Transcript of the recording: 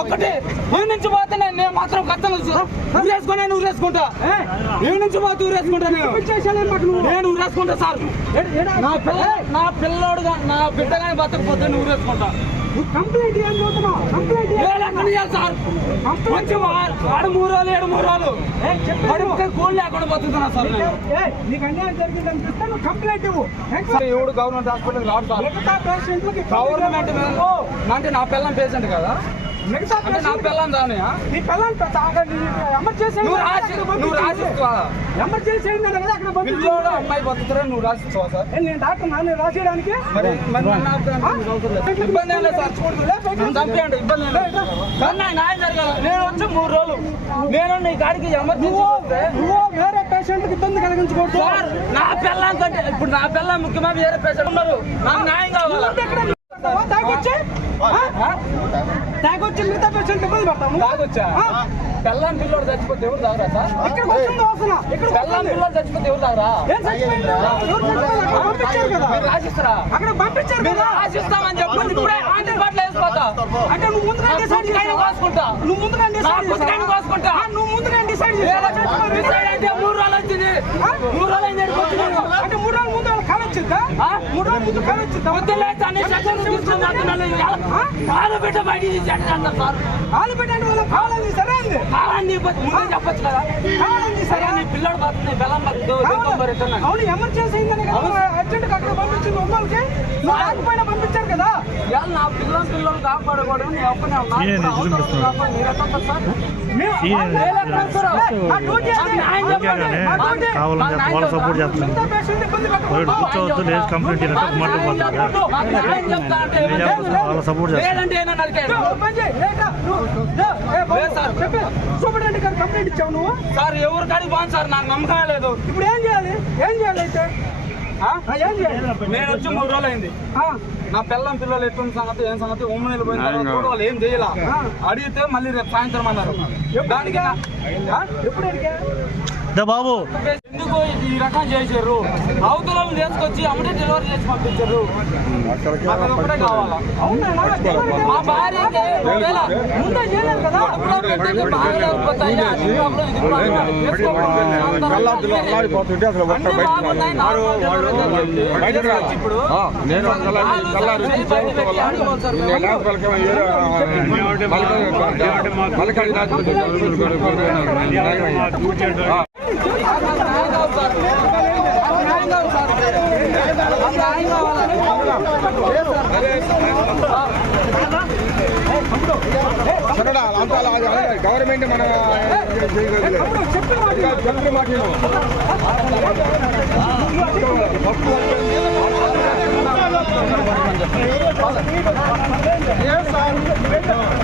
ఒక్కటి. ఈ నుంచి పోతే నేను నేను మాత్రం ఖచ్చితంగా ఊరేసుకునే ఊరేసుకుంటా. ఈ నుంచి పోతే ఊరేసుకుంటా నేను. నేను ఊరేసుకుంటా సార్. నా పిల్ల నా పిల్లోడు నా బిడ్డ కానీ బతకపోతే నేను ఊరేసుకుంటా. కంప్లైంట్ చూస్తున్నావు? Complaint sir. మంచి ఆడు మూడు రోజులు ఏడు మూడు రోజులు. కడుపుకి కూలి లేకుండా బతుకుతున్నా సార్ నీకు అన్యాయం జరిగింది అనిపిస్తే నువ్వు కంప్లైంట్ ఇవ్వు. ఎవడు గవర్నమెంట్ హాస్పిటల్ గవర్నమెంట్ అంటే నా పిల్లం పేషెంట్ కదా. మిగతా అంటే నా పేషెంట్ పిల్లం దాని నీ పిల్లలు ఎమర్జెన్సీ నువ్వు రాసి నువ్వు రాసిస్తావా? అయిందని కదా అక్కడ పంపించాడు అమ్మాయి బతుకుతారా? నువ్వు రాసిస్తావా సార్? నేను డాక్టర్ నాన్న రాసేయడానికి. మరి మరి. ఇబ్బంది ఏం లేదు సార్. నన్ను చంపేయండి. ఇబ్బంది ఏం లేదు. కానీ నాకు న్యాయం జరగాలి. నేను వచ్చి మూడు రోజులు. నేను నీ కాడికి ఎమర్జెన్సీ వస్తే నువ్వు వేరే పేషెంట్కి ఇబ్బంది కలిగించకూడదు. సార్ నా పిల్లం కంటే ఇప్పుడు నా పిల్లం ముఖ్యమంత్రి వేరే పేషెంట్ ఉన్నారు. నాకు న్యాయం కావాలి? తాగొచ్చి మిగతా పేషెంట్ ఇబ్బంది పెడతాము. తాగొచ్చా? పిల్లం పిల్లోడు చచ్చిపోతే ఎవరు తాగరా సార్? ఇక్కడ పిల్లం పిల్లోడు చచ్చిపోతే ఎవరు తాగరా? ఏం చచ్చిపోయింది? అక్కడ పంపించారు కదా. మీరు రాసిస్తారా అక్కడ పంపించారు మీరు కదా రాసిస్తామని చెప్పి ఇప్పుడే ఆంటీ పాటలు వేసిపోతా అంటే నువ్వు ముందుగా డిసైడ్ చేసావా? కోసుకుంటా. నువ్వు ముందుగా డిసైడ్ చేసావా? కోసుకుంటా. నువ్వు ముందుగా డిసైడ్ చేసావా? డిసైడ్ అయితే మూడు రోజులు వచ్చింది. మూడు రోజులు అయింది అంటున్నాను. కాలు పెట్ట బయటికి తీసి అంటున్నారు సార్. కాలు పెట్టండి వాళ్ళు కావాలని సరే కావాలని ముందే చెప్పొచ్చు కదా. కావాలని సరే నీ పిల్లడు బతుకుతుంది బెల్లం బతుకుతుంది అవును. ఎమర్జెన్సీ అయిందని అర్జెంట్ అక్కడ పంపించింది ఒంగోలుకి. నువ్వు రాకపోయినా పంపించారు కదా. నా పిల్లలు పిల్లలు కాపాడకూడదు నేను ఒక్కనే ఉన్నా. అవతల కాపాడు. మీరు ఎట్లా వస్తారు సార్? కావాలని వాళ్ళు సపోర్ట్ చేస్తున్నారు. కూర్చోవద్దు లేదు కంప్లైంట్ వాళ్ళ సపోర్ట్. సూపరింటెండెంట్ గారు కంప్లైంట్ ఇచ్చావు నువ్వు? ఎవరి కాడికి బాగుంది సార్? నాకు నమ్మకం లేదు. ఇప్పుడు ఏం చేయాలి? ఏం చేయాలి అయితే? నేను వచ్చి మూడు రోజులు అయింది ఆ, నా పిల్లం పిల్లలు ఎటువంటి సంగతి ఏం సంగతి? ఉమ్మ నిలిపోయిన తర్వాత వాళ్ళు ఏం చేయాల? అడిగితే మళ్ళీ రేపు సాయంత్రం అన్నారు. దానికి? ఎప్పుడు అడిగా? బాబు. ఎందుకు ఈ రకం చేశారు అవతల తీసుకొచ్చి అమ్మటే డెలివరీ చేసి పంపించారు మా భార్యకి ఒకవేళ ముందే చేయలేదు కదా ప్రాబ్లం, ఇది ప్రాబ్లం. చేసుకోకూడదు. అన్ని బాగున్నాయి, నార్మల్ డెలివరీ అని చెప్పి తీసుకొచ్చి ఇప్పుడు నేను వాళ్ళు సార్ చేయి బయట పెట్టి అడుగుకోవాలి సార్ మేము. నాకు న్యాయం కావాలి సార్. నాకు న్యాయం కావాలి సార్. నాకు న్యాయం కావాలి. గవర్నమెంట్ మన చెప్పిన మాట ఏ సార్